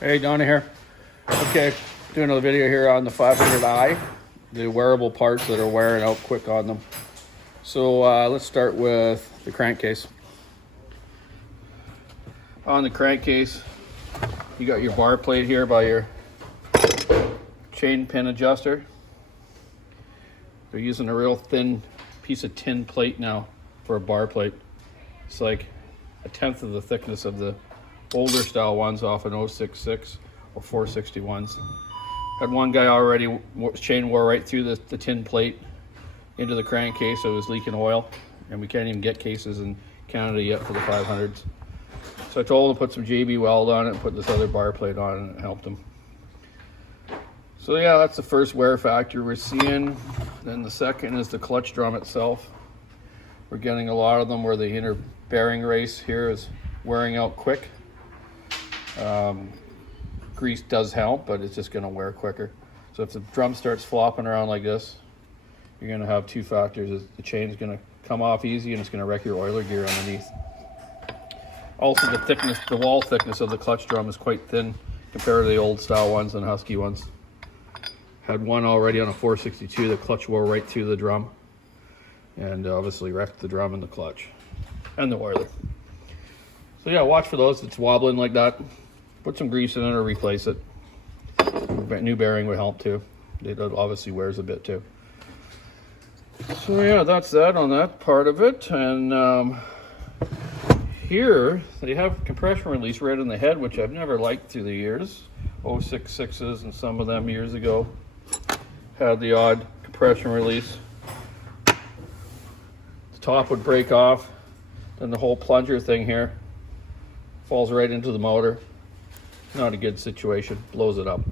Hey, Donny here. Okay, doing another video here on the 500i, the wearable parts that are wearing out quick on them. So let's start with the crankcase. On the crankcase, you got your bar plate here by your chain pin adjuster. They're using a real thin piece of tin plate now for a bar plate. It's like a tenth of the thickness of the older style ones off an 066 or 461s. Had one guy already, chain wore right through the tin plate into the crankcase, so it was leaking oil, and we can't even get cases in Canada yet for the 500s. So I told him to put some JB weld on it and put this other bar plate on, and it helped him. So yeah, that's the first wear factor we're seeing. Then the second is the clutch drum itself. We're getting a lot of them where the inner bearing race here is wearing out quick. Grease does help, but it's just going to wear quicker. So if the drum starts flopping around like this, you're going to have two factors. The chain's going to come off easy, and it's going to wreck your oiler gear underneath. Also, the thickness, the wall thickness of the clutch drum is quite thin compared to the old style ones and Husky ones. Had one already on a 462, the clutch wore right through the drum, and obviously wrecked the drum and the clutch and the oiler. So yeah, watch for those. If it's wobbling like that, put some grease in it or replace it. New bearing would help too. It obviously wears a bit too. So yeah, that's that on that part of it. And here they have compression release right in the head, which I've never liked through the years. 066s and some of them years ago had the odd compression release. The top would break off, then the whole plunger thing here falls right into the motor. Not a good situation, blows it up.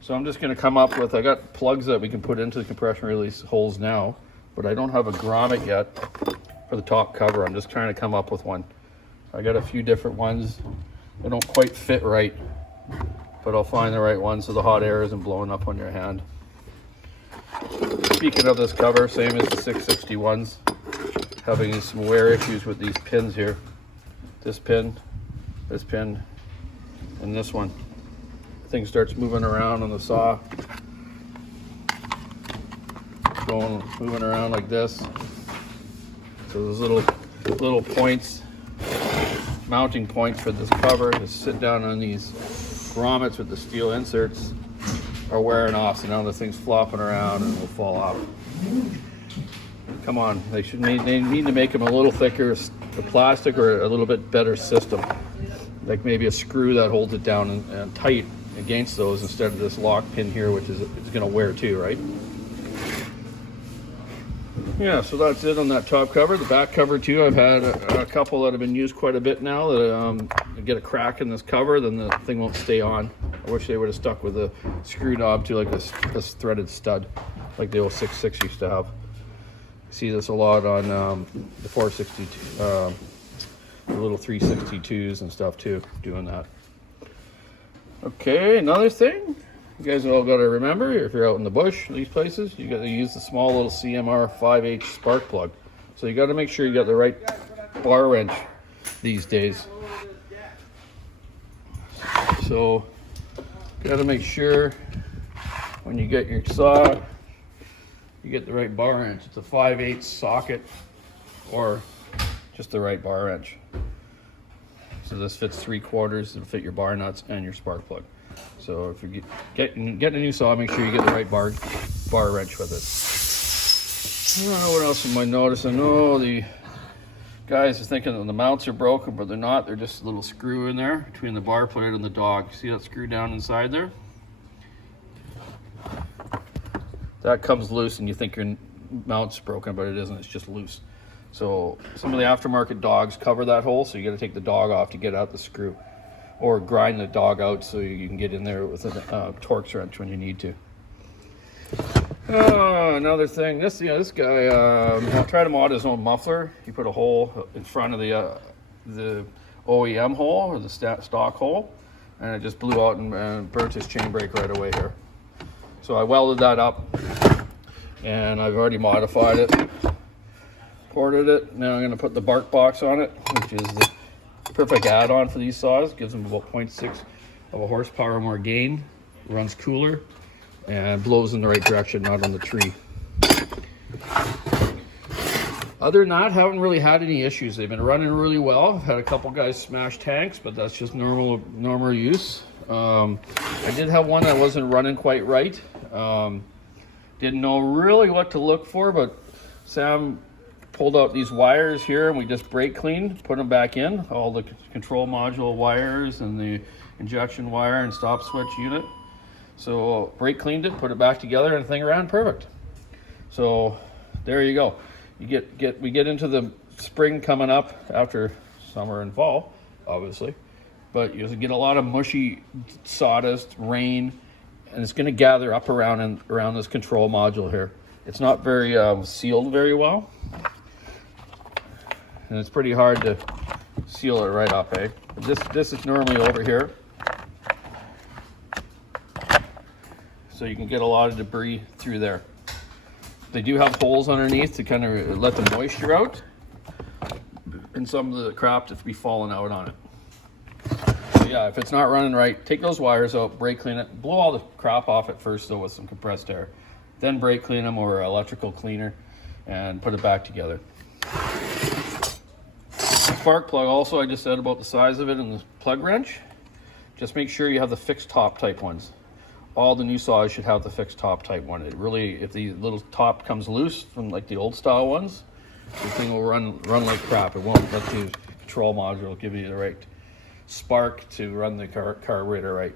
So I'm just going to come up with, I got plugs that we can put into the compression release holes now, but I don't have a grommet yet for the top cover. I'm just trying to come up with one. I got a few different ones. They don't quite fit right, but I'll find the right one so the hot air isn't blowing up on your hand. Speaking of this cover, same as the 661s, having some wear issues with these pins here. This pin, and this one. Thing starts moving around on the saw. Moving around like this. So those little points, mounting points for this cover to sit down on these grommets with the steel inserts are wearing off. So now the thing's flopping around and will fall off. Come on, they need to make them a little thicker, the plastic, or a little bit better system. Like maybe a screw that holds it down and tight against those instead of this lock pin here, which is going to wear too, right? Yeah, so that's it on that top cover. The back cover too, I've had a couple that have been used quite a bit now that get a crack in this cover, then the thing won't stay on. I wish they would have stuck with a screw knob to like this threaded stud like the 066 used to have. I see this a lot on the 462, the little 362s and stuff too, doing that. Okay, another thing you guys all got to remember, if you're out in the bush, these places, you got to use the small little CMR 5H spark plug. So you got to make sure you got the right bar wrench these days. So got to make sure when you get your saw, you get the right bar wrench. It's a 5/8 socket or just the right bar wrench. So this fits 3/4. It'll fit your bar nuts and your spark plug. So if you get a new saw, make sure you get the right bar wrench with it. I don't know what else am I noticing. Oh, the guys are thinking that the mounts are broken, but they're not. They're just a little screw in there between the bar plate and the dog. See that screw down inside there? That comes loose and you think your mount's broken, but it isn't. It's just loose. So some of the aftermarket dogs cover that hole, so you got to take the dog off to get out the screw, or grind the dog out so you can get in there with a Torx wrench when you need to. Another thing, this guy tried to mod his own muffler. He put a hole in front of the OEM hole, or the stock hole, and it just blew out and burnt his chain brake right away here. So I welded that up, and I've already modified it. Ported it. Now I'm going to put the bark box on it, which is the perfect add-on for these saws. Gives them about 0.6 of a horsepower more gain, runs cooler, and blows in the right direction, not on the tree. Other than that, haven't really had any issues. They've been running really well. I've had a couple guys smash tanks, but that's just normal use. I did have one that wasn't running quite right. Didn't know really what to look for, but Sam pulled out these wires here and we just brake cleaned, put them back in, all the control module wires and the injection wire and stop switch unit. So brake cleaned it, put it back together, and the thing ran perfect. So there you go. We get into the spring coming up after summer and fall, obviously, but you get a lot of mushy sawdust, rain, and it's going to gather up around this control module here. It's not very sealed very well, and it's pretty hard to seal it right up, eh? This is normally over here, so you can get a lot of debris through there. They do have holes underneath to kind of let the moisture out, and some of the crap that's be falling out on it. So yeah, if it's not running right, take those wires out, brake clean it, blow all the crap off at first though with some compressed air, then brake clean them or electrical cleaner, and put it back together. Spark plug also, I just said about the size of it and the plug wrench. Just make sure you have the fixed top type ones. All the new saws should have the fixed top type one. It really, if the little top comes loose from like the old style ones, the thing will run like crap. It won't let the control module give you the right spark to run the carburetor right.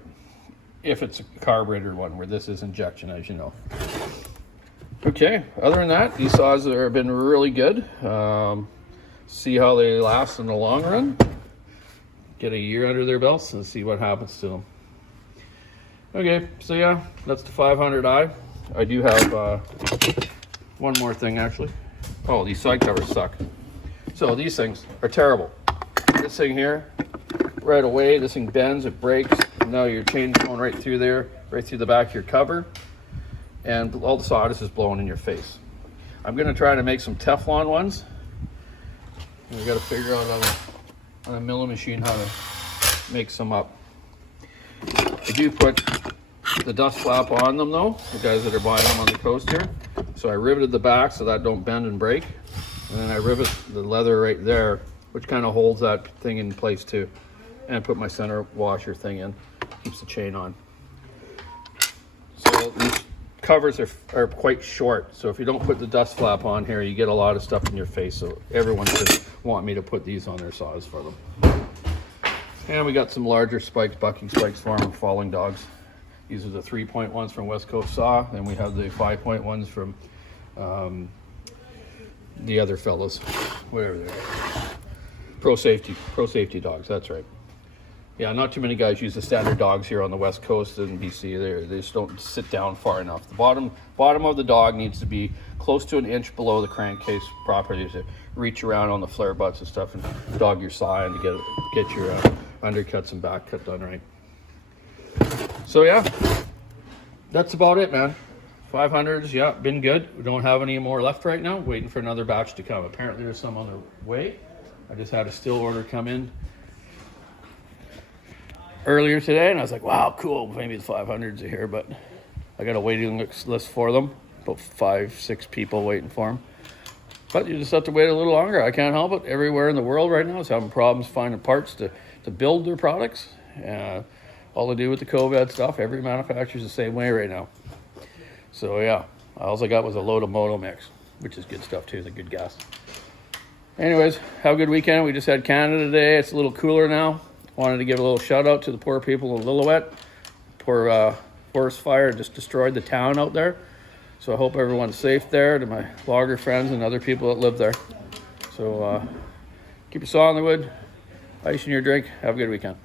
If it's a carburetor one, where this is injection, as you know. Okay, other than that, these saws have been really good. See how they last in the long run. Get a year under their belts and see what happens to them. Okay, so yeah, that's the 500i. I do have one more thing actually. Oh, these side covers suck. So these things are terrible. This thing here, right away, this thing bends, it breaks. Now your chain's going right through there, right through the back of your cover, and all the sawdust is blowing in your face. I'm gonna try to make some Teflon ones. We gotta figure out on a milling machine how to make some up. I do put the dust flap on them though, the guys that are buying them on the coast here. So I riveted the back so that don't bend and break. And then I rivet the leather right there, which kind of holds that thing in place too. And I put my center washer thing in, keeps the chain on. So these covers are quite short. So if you don't put the dust flap on here, you get a lot of stuff in your face. So everyone should want me to put these on their saws for them. And we got some larger spikes, bucking spikes for them, falling dogs. These are the 3-point ones from West Coast Saw, and we have the 5-point ones from the other fellows, whatever they are. Pro safety dogs, that's right. Yeah, not too many guys use the standard dogs here on the West Coast in BC. They just don't sit down far enough. The bottom of the dog needs to be close to an inch below the crankcase properly to reach around on the flare butts and stuff and dog your saw and to get your undercuts and back cut done right. So yeah, that's about it, man. 500s, yeah, been good. We don't have any more left right now. Waiting for another batch to come. Apparently there's some on the way. I just had a Stihl order come in earlier today, and I was like, wow, cool, maybe the 500s are here, but I got a waiting list for them. About 5-6 people waiting for them. But you just have to wait a little longer. I can't help it. Everywhere in the world right now is having problems finding parts to build their products. All to do with the COVID stuff. Every manufacturer's the same way right now. So yeah, all I got was a load of Moto Mix, which is good stuff too. It's a good gas. Anyways, have a good weekend. We just had Canada today. It's a little cooler now. Wanted to give a little shout out to the poor people of Lillooet. Poor forest fire just destroyed the town out there. So I hope everyone's safe there, to my logger friends and other people that live there. So keep your saw in the wood, ice in your drink. Have a good weekend.